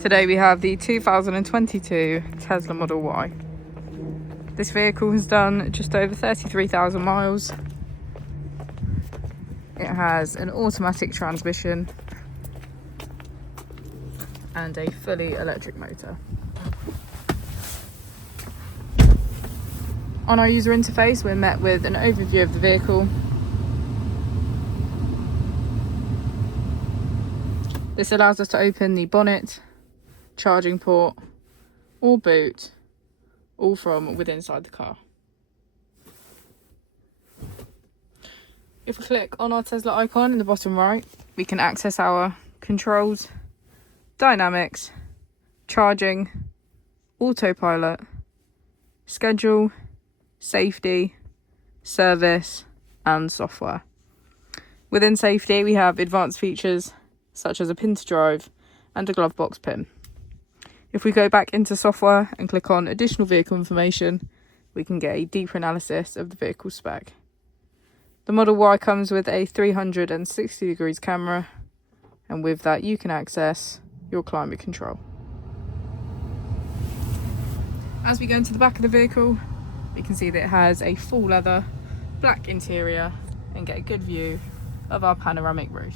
Today we have the 2022 Tesla Model Y. This vehicle has done just over 33,000 miles. It has an automatic transmission and a fully electric motor. On our user interface, we're met with an overview of the vehicle. This allows us to open the bonnet, charging port, or boot, all from within inside the car. If we click on our Tesla icon in the bottom right, we can access our controls, dynamics, charging, autopilot, schedule, safety, service, and software. Within safety, we have advanced features such as a pin to drive and a glove box pin. If we go back into software and click on additional vehicle information, we can get a deeper analysis of the vehicle spec. The Model Y comes with a 360 degrees camera, and with that you can access your climate control. As we go into the back of the vehicle, we can see that it has a full leather black interior and get a good view of our panoramic roof.